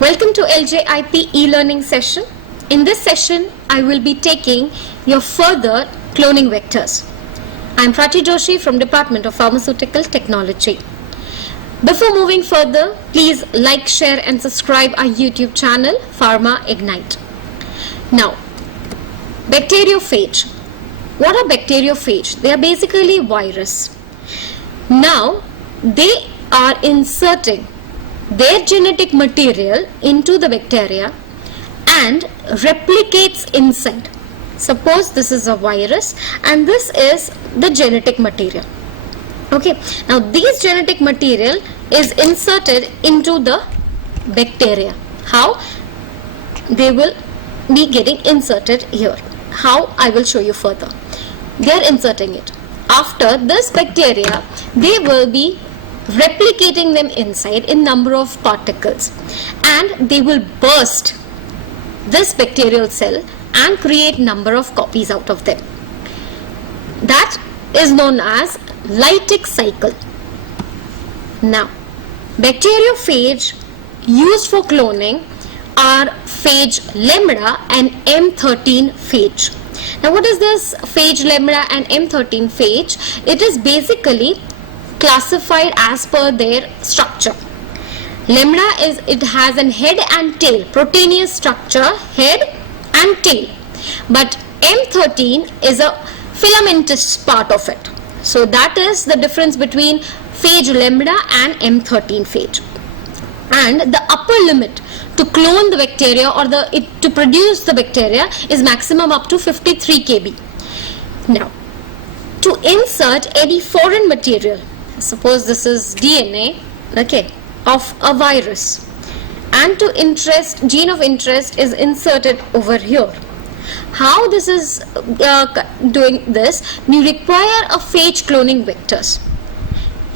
Welcome to LJIP e-learning session. In this session, I will be taking your further cloning vectors. I am Joshi from Department of Pharmaceutical Technology. Before moving further, please like, share and subscribe our YouTube channel Pharma Ignite. Now, bacteriophage. What are bacteriophage? They are basically virus. Now, they are inserting their genetic material into the bacteria and replicates inside. Suppose this is a virus and this is the genetic material. Okay, now this genetic material is inserted into the bacteria. How? They will be getting inserted here. How? I will show you further. They are inserting it. After this bacteria, they will be replicating them inside in number of particles, and they will burst this bacterial cell and create number of copies out of them. That is known as lytic cycle. Now, bacteriophage used for cloning are phage lambda and M13 phage. Now, what is this phage lambda and M13 phage? It is basically classified as per their structure. Lambda it has an head and tail, proteinous structure, head and tail. But M13 is a filamentous part of it. So that is the difference between phage lambda and M13 phage. And the upper limit to clone the bacteria or to produce the bacteria is maximum up to 53 kb. Now, to insert any foreign material, suppose this is DNA, okay, of a virus, and gene of interest is inserted over here. How this is doing this? You require a phage cloning vectors.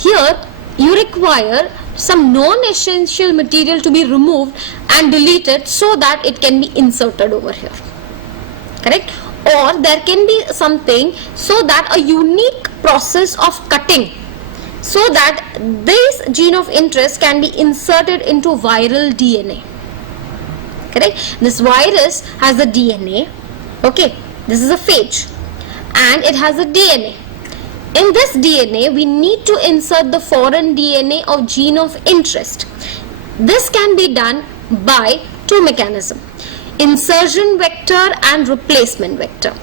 Here you require some non-essential material to be removed and deleted so that it can be inserted over here. Correct? Or there can be something so that a unique process of cutting, so that this gene of interest can be inserted into viral DNA. Correct? This virus has a DNA. Okay, this is a phage and it has a DNA. In this DNA, we need to insert the foreign DNA of gene of interest. This can be done by two mechanisms: insertion vector and replacement vector.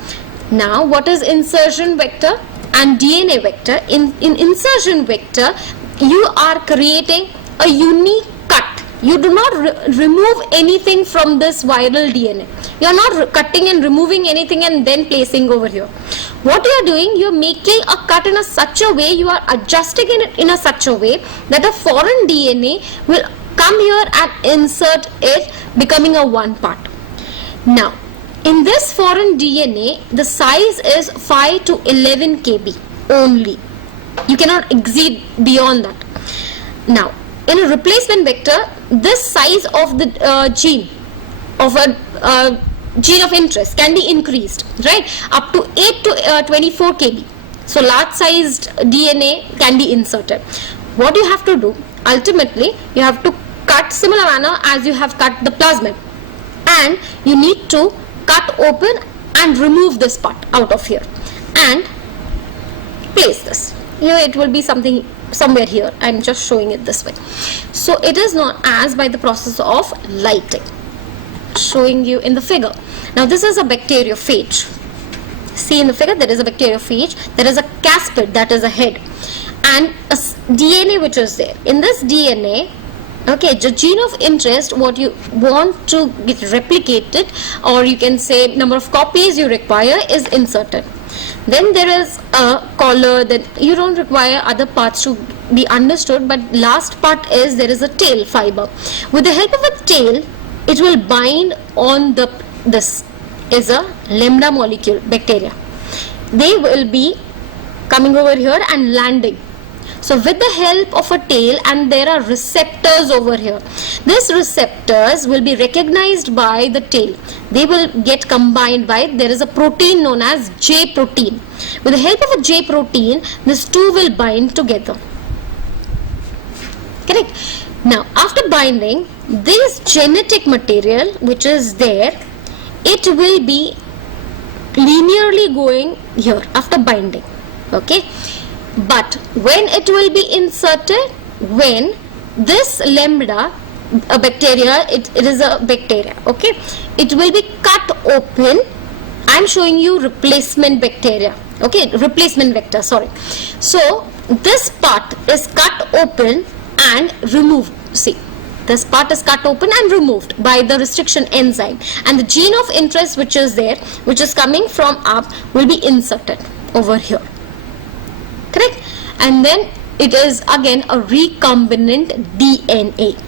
Now, what is insertion vector and DNA vector? In insertion vector, you are creating a unique cut. You do not remove anything from this viral DNA. You are not cutting and removing anything and then placing over here. What you are doing, you are making a cut in such a way, you are adjusting it in such a way that a foreign DNA will come here and insert it, becoming a one part. Now, in this foreign DNA, the size is 5 to 11 kb only. You cannot exceed beyond that. Now, in a replacement vector, this size of the gene of a gene of interest can be increased, right, up to 8 to 24 kb. So large sized DNA can be inserted. What you have to do, ultimately, you have to cut similar manner as you have cut the plasmid, and you need to cut open and remove this part out of here and place this. Here it will be somewhere here. I am just showing it this way. So it is known as by the process of lytic. Showing you in the figure. Now this is a bacteriophage. See in the figure, there is a bacteriophage, there is a cosmid, that is a head, and a DNA which is there. In this DNA, okay, the gene of interest, what you want to get replicated, or you can say number of copies you require, is inserted. Then there is a collar, that you don't require other parts to be understood, but last part is there is a tail fiber. With the help of a tail, it will bind on this is a lambda molecule bacteria. They will be coming over here and landing. So with the help of a tail, and there are receptors over here. These receptors will be recognized by the tail. They will get combined by, there is a protein known as J protein. With the help of a J protein, these two will bind together. Correct? Now after binding, this genetic material which is there, it will be linearly going here after binding. Okay, but when it will be inserted, when this lambda, a bacteria, it is a bacteria, okay, it will be cut open. I'm showing you replacement bacteria, okay, replacement vector, sorry. So this part is cut open and removed. See, this part is cut open and removed by the restriction enzyme, and the gene of interest which is there, which is coming from up, will be inserted over here, correct? And then it is again a recombinant DNA.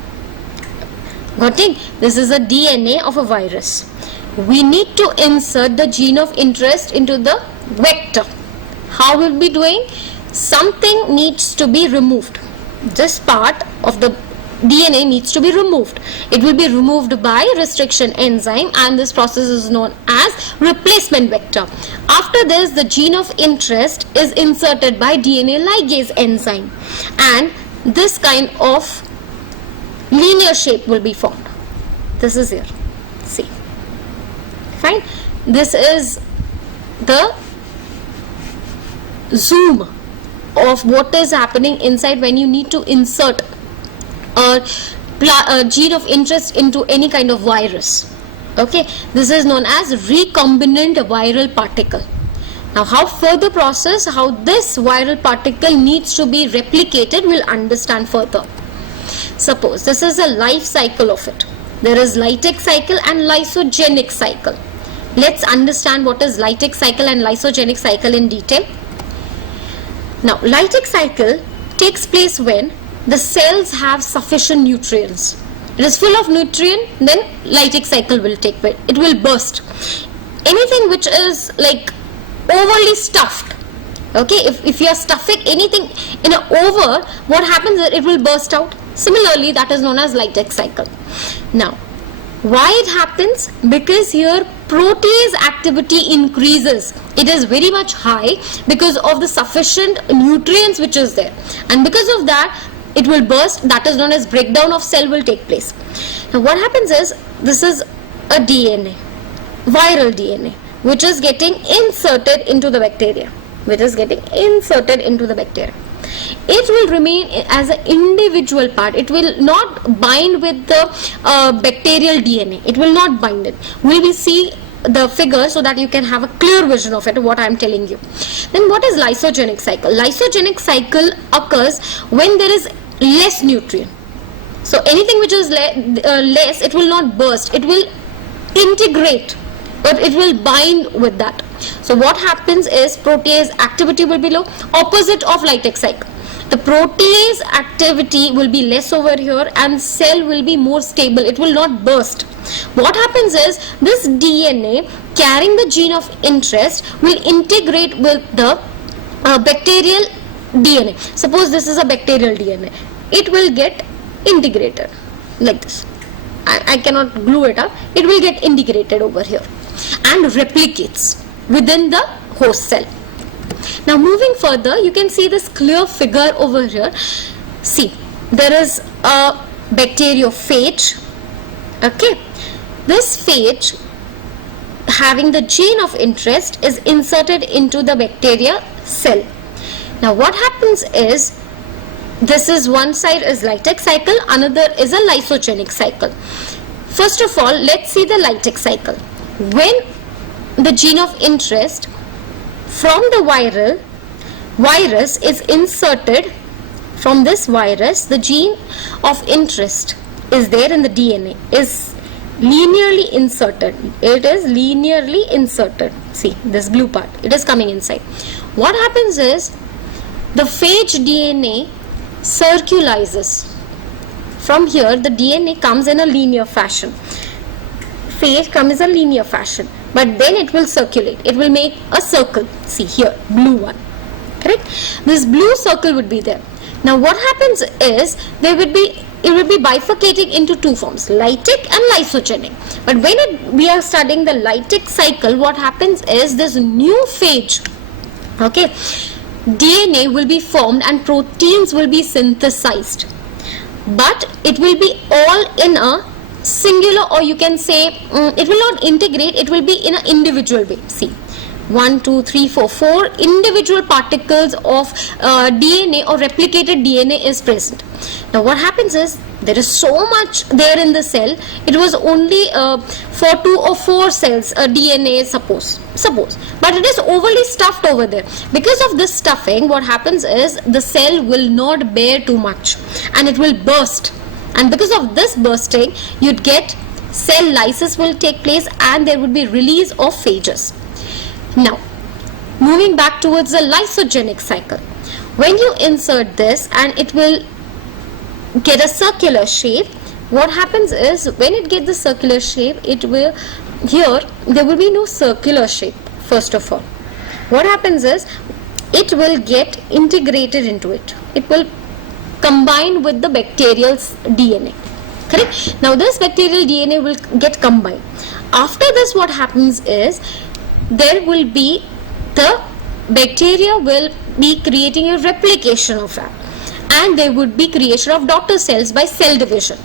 Got it? This is a DNA of a virus. We need to insert the gene of interest into the vector. How will we be doing? Something needs to be removed. This part of the DNA needs to be removed. It will be removed by restriction enzyme, and this process is known as replacement vector. After this, the gene of interest is inserted by DNA ligase enzyme, and this kind of linear shape will be formed. This is here. See. Fine. This is the zoom of what is happening inside when you need to insert a gene of interest into any kind of virus. Okay, this is known as recombinant viral particle. Now how further process, how this viral particle needs to be replicated, we'll understand further. Suppose this is a life cycle of it. There is lytic cycle and lysogenic cycle. Let's understand what is lytic cycle and lysogenic cycle in detail. Now lytic cycle takes place when the cells have sufficient nutrients. It is full of nutrient, then lytic cycle will take place. It will burst. Anything which is like overly stuffed, okay, if you are stuffing anything in an over, what happens is it will burst out. Similarly, that is known as lytic cycle. Now why it happens? Because here protease activity increases. It is very much high because of the sufficient nutrients which is there, and because of that it will burst. That is known as breakdown of cell will take place. Now what happens is, this is a DNA, viral DNA, which is getting inserted into the bacteria, It will remain as an individual part. It will not bind with the bacterial DNA. It will not bind it. We will see the figure so that you can have a clear vision of it, what I am telling you. Then what is lysogenic cycle? Lysogenic cycle occurs when there is less nutrient. So anything which is less, it will not burst. It will integrate, but it will bind with that. So what happens is protease activity will be low, opposite of lytic cycle. The protease activity will be less over here and cell will be more stable. It will not burst. What happens is, this DNA carrying the gene of interest will integrate with the bacterial DNA. Suppose this is a bacterial DNA. It will get integrated like this. I cannot glue it up. It will get integrated over here and replicates within the host cell. Now moving further, you can see this clear figure over here. See, there is a bacteriophage. Okay, this phage having the gene of interest is inserted into the bacteria cell. Now what happens is, this is one side is lytic cycle, another is a lysogenic cycle. First of all, let's see the lytic cycle. When the gene of interest from the virus is inserted, from this virus, the gene of interest is there in the DNA, is linearly inserted. It is linearly inserted. See, this blue part, it is coming inside. What happens is, the phage DNA circulizes. From here, the DNA comes in a linear fashion. Phage comes in a linear fashion, but then it will circulate. It will make a circle. See here, blue one. Correct? This blue circle would be there. Now what happens is, it will be bifurcating into two forms, lytic and lysogenic. But when we are studying the lytic cycle, what happens is, this new phage, okay, DNA will be formed and proteins will be synthesized. but it will be all in a singular, or you can say it will not integrate, it will be in an individual way. See, 1 2 3 4 4 individual particles of DNA or replicated DNA is present. Now what happens is, there is so much there in the cell, it was only for 2 or 4 cells DNA, suppose, but it is overly stuffed over there. Because of this stuffing, what happens is the cell will not bear too much and it will burst, and because of this bursting, you'd get cell lysis will take place and there would be release of phages. Now moving back towards the lysogenic cycle, when you insert this and it will get a circular shape, what happens is, when it gets the circular shape, it will, here there will be no circular shape. First of all, what happens is, it will get integrated into it, it will combine with the bacterial DNA, correct? Now this bacterial DNA will get combined. After this, what happens is, there will be, the bacteria will be creating a replication of that, and there would be creation of daughter cells by cell division.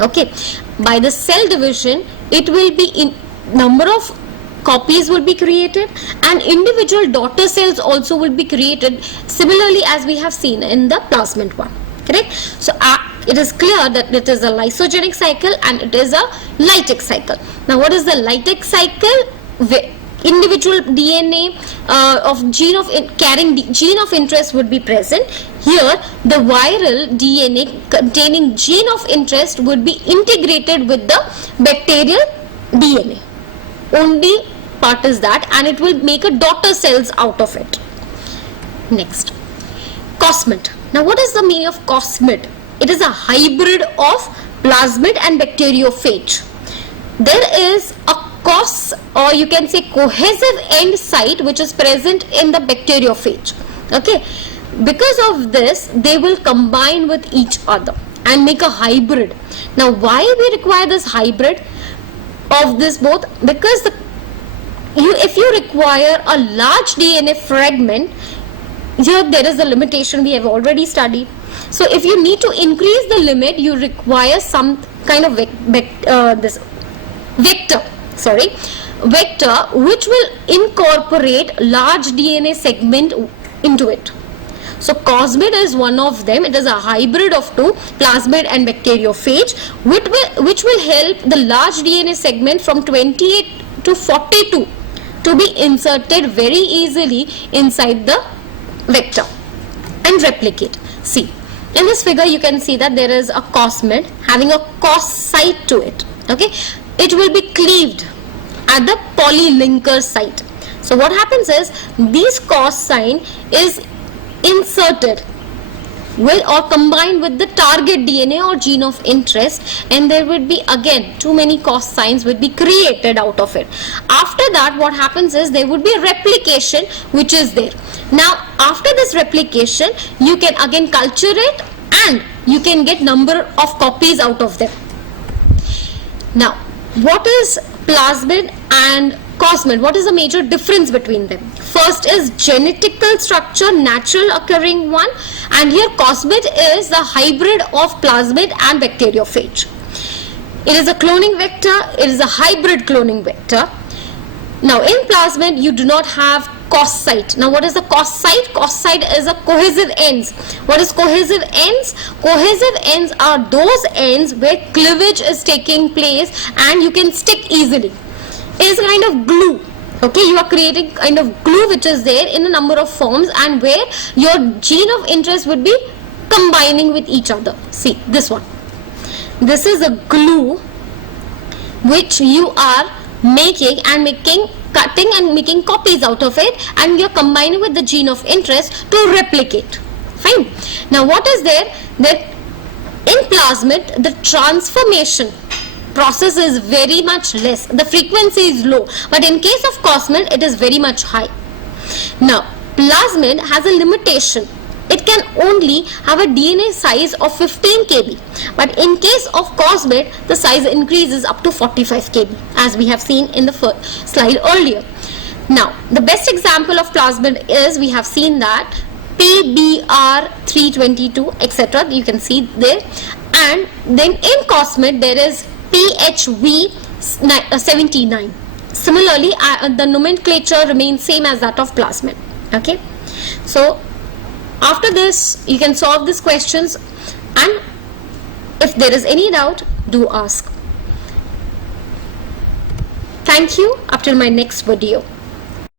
Okay, by the cell division, it will be in number of copies will be created, and individual daughter cells also will be created, similarly as we have seen in the plasmid one, correct? So it is clear that it is a lysogenic cycle and it is a lytic cycle. Now what is the lytic cycle? Individual DNA of carrying gene of interest would be present. Here the viral DNA containing gene of interest would be integrated with the bacterial DNA. Only part is that, and it will make a daughter cells out of it. Next, cosmid. Now what is the meaning of cosmid? It is a hybrid of plasmid and bacteriophage. There is a or you can say cohesive end site which is present in the bacteriophage. Okay, because of this, they will combine with each other and make a hybrid. Now why we require this hybrid of this both? Because if you require a large DNA fragment, here there is a limitation we have already studied. So if you need to increase the limit, you require some kind of vector which will incorporate large DNA segment into it. So cosmid is one of them. It is a hybrid of two, plasmid and bacteriophage, which will help the large DNA segment from 28 to 42 to be inserted very easily inside the vector and replicate. See, in this figure you can see that there is a cosmid having a cos site to it. Okay, it will be cleaved at the polylinker site. So what happens is, this cos sign is inserted with or combined with the target DNA or gene of interest, and there would be again too many cos signs would be created out of it. After that, what happens is, there would be a replication which is there. Now after this replication, you can again culture it and you can get number of copies out of them. Now what is plasmid and cosmid? What is the major difference between them? First is genetical structure, natural occurring one, and here cosmid is the hybrid of plasmid and bacteriophage. It is a cloning vector, it is a hybrid cloning vector. Now in plasmid you do not have cos site. Now what is the cos site? Cos site is a cohesive ends. What is cohesive ends? Cohesive ends are those ends where cleavage is taking place and you can stick easily. It is a kind of glue. Okay, you are creating kind of glue which is there in a number of forms, and where your gene of interest would be combining with each other. See this one. This is a glue which you are cutting and making copies out of it, and you're combining with the gene of interest to replicate. Fine. Now what is there? That in plasmid, the transformation process is very much less. The frequency is low, but in case of cosmid, it is very much high. Now plasmid has a limitation. It can only have a DNA size of 15 kb, but in case of cosmid, the size increases up to 45 kb, as we have seen in the first slide earlier. Now the best example of plasmid is, we have seen that PBr322 etc. You can see there, and then in cosmid there is PHV 79. Similarly, the nomenclature remains same as that of plasmid. Okay, so after this you can solve these questions, and if there is any doubt, do ask. Thank you. Up till my next video.